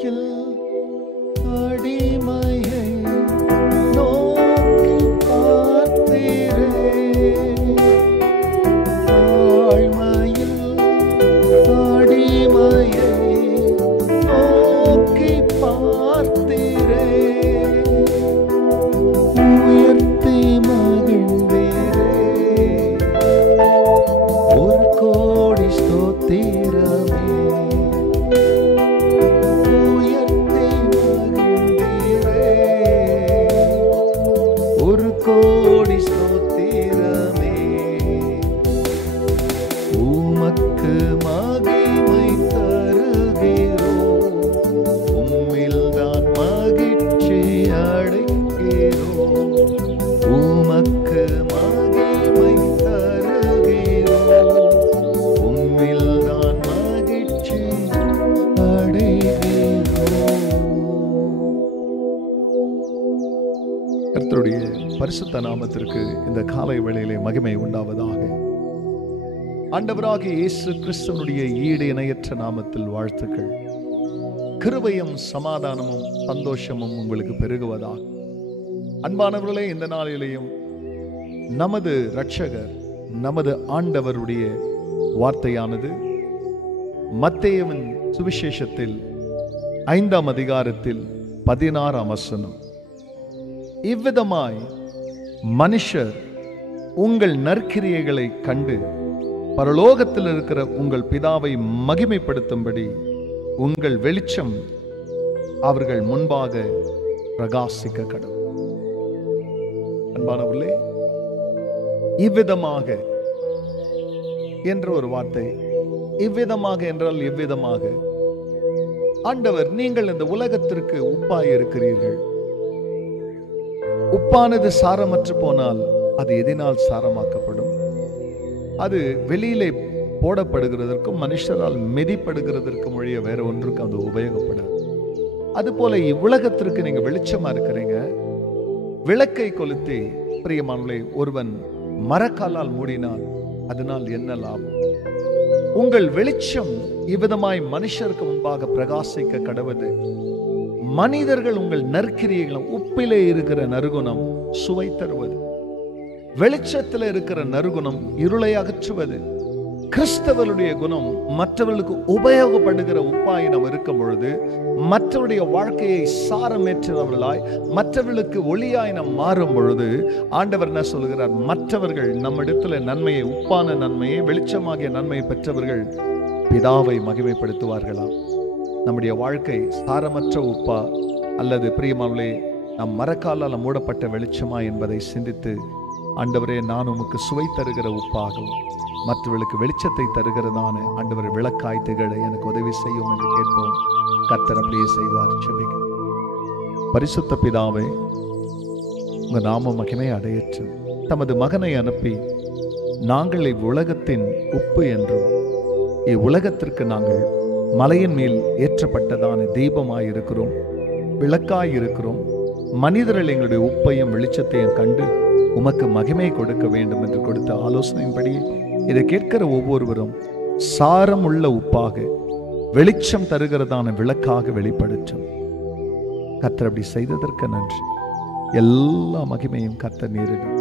தாழ்மையில் அடிமையை நோக்கி பார்த்தீரே. தாழ்மையில் அடிமையை நோக்கி பார்த்தீரே. உயர்த்தி மகிழ்ந்தீரே. ஒரு கோடி ஸ்தோத்திரமே. உயர்த்தி மகிழ்ந்தீரே. ஒரு கோடி ஸ்தோத்திரமே. உமக்கு மகிமை தருகிறோம். உம்மில்தான் மகிழ்ச்சி அடைகிறோம். உமக்கு மகிமை தருகிறோம். உம்மில்தான் மகிழ்ச்சி அடைகிறோம். கர்த்தருடைய பரிசுத்த நாமத்திற்கு இந்த காலை வேளையிலே மகிமை உண்டாவதாக. ஆண்டவராகிய இயேசு கிறிஸ்துவனுடைய ஈடு இணையற்ற நாமத்தில் வாழ்த்துக்கள். கிருபையும் சமாதானமும் சந்தோஷமும் உங்களுக்கு பெருகுவதாக. அன்பானவர்களே, இந்த நாளிலேயும் நமது இரட்சகர் நமது ஆண்டவருடைய வார்த்தையானது மத்தேயுவின் சுவிசேஷத்தில் 5ஆம் அதிகாரத்தில் 16ஆம் வசனம், இவ்விதமாய் மனுஷர் உங்கள் நற்கிரியைகளை கண்டு பரலோகத்தில் இருக்கிற உங்கள் பிதாவை மகிமைப்படுத்தும்படி உங்கள் வெளிச்சம் அவர்கள் முன்பாக பிரகாசிக்க கடவுள். அன்பானவர்களே, இவ்விதமாக என்ற ஒரு வார்த்தை, இவ்விதமாக என்றால் எவ்விதமாக? ஆண்டவர், நீங்கள் இந்த உலகத்திற்கு உப்பாய் இருக்கிறீர்கள். உப்பானது சாரமற்று போனால் அது எதினால் சாரமாக்கப்படும்? அது வெளியிலே போடப்படுகிறதற்கும் மனுஷரால் மிதிப்படுகிறதற்கும் ஒழிய வேற ஒன்றுக்கும் அது உபயோகப்படாது. அதுபோல இவ்வுலகத்திற்கு நீங்க வெளிச்சமா இருக்கிறீங்க. விளக்கை கொளுத்தி பிரியமானவர்களே, ஒருவன் மரக்காலால் மூடினால் அதனால் என்ன லாபம்? உங்கள் வெளிச்சம் இவ்விதமாய் மனுஷருக்கு முன்பாக பிரகாசிக்க கடவுது. மனிதர்கள் உங்கள் நற்கிரியைகளும், உப்பிலே இருக்கிற நறுகுணம் சுவை தருவது, வெளிச்சத்தில் இருக்கிற நறுகுணம் இருளை அகற்றுவது. கிறிஸ்தவருடைய குணம் மற்றவர்களுக்கு உபயோகப்படுகிற உப்பாய் நாம் இருக்கும் பொழுது, மற்றவருடைய வாழ்க்கையை சாரமேற்றவர்களாய் மற்றவர்களுக்கு ஒளியாய் நாம் மாறும் பொழுது, ஆண்டவர் என்ன சொல்கிறார்? மற்றவர்கள் நம்மிடத்தில் நன்மையை, உப்பான நன்மையை, வெளிச்சமாகிய நன்மையை பெற்றவர்கள் பிதாவை மகிமைப்படுத்துவார்களாம். நம்முடைய வாழ்க்கை சாரமற்ற உப்பா அல்லது பிரியமானவர்களே நம் மரக்காலால் மூடப்பட்ட வெளிச்சமா என்பதை சிந்தித்து, ஆண்டவரே, நான் உமக்கு சுவை தருகிற உப்பாகவும் மற்றவர்களுக்கு வெளிச்சத்தை தருகிறதான ஆண்டவர் விளக்காய் திகழ எனக்கு உதவி செய்யும் என்று கேட்போம். கர்த்தர் அப்படியே செய்வார். ஜெபிக்க. பரிசுத்த பிதாவே, உங்க நாம மகிமை அடையற்று தமது மகனை அனுப்பி நாங்கள் இவ்வுலகத்தின் உப்பு என்றும் இவ்வுலகத்திற்கு நாங்கள் மலையின் மேல் ஏற்றப்பட்டதான தீபமாயிருக்கிறோம், விளக்காயிருக்கிறோம். மனிதர்கள் எங்களுடைய உப்பையும் வெளிச்சத்தையும் கண்டு உமக்கு மகிமை கொடுக்க வேண்டும் என்று கொடுத்த ஆலோசனையின்படி இதை கேட்கிற ஒவ்வொருவரும் சாரம் உள்ள உப்பாக, வெளிச்சம் தருகிறதான விளக்காக வெளிப்படுத்தும். கர்த்தர் அப்படி செய்ததற்கு நன்றி. எல்லா மகிமையும் கர்த்தர் நேரிடும்.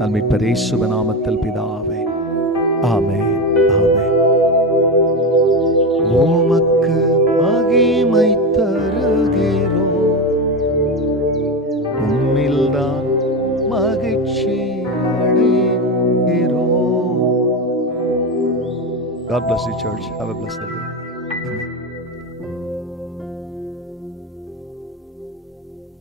நன்மை பரிசுத்த நாமத்தில் பிதாவே, ஆமென், ஆமென். உமக்கு மகிமை தருகிறோம், உம்மில்தான் மகிழ்ச்சி அடைகிறோம். God bless you, church. Have a blessed day.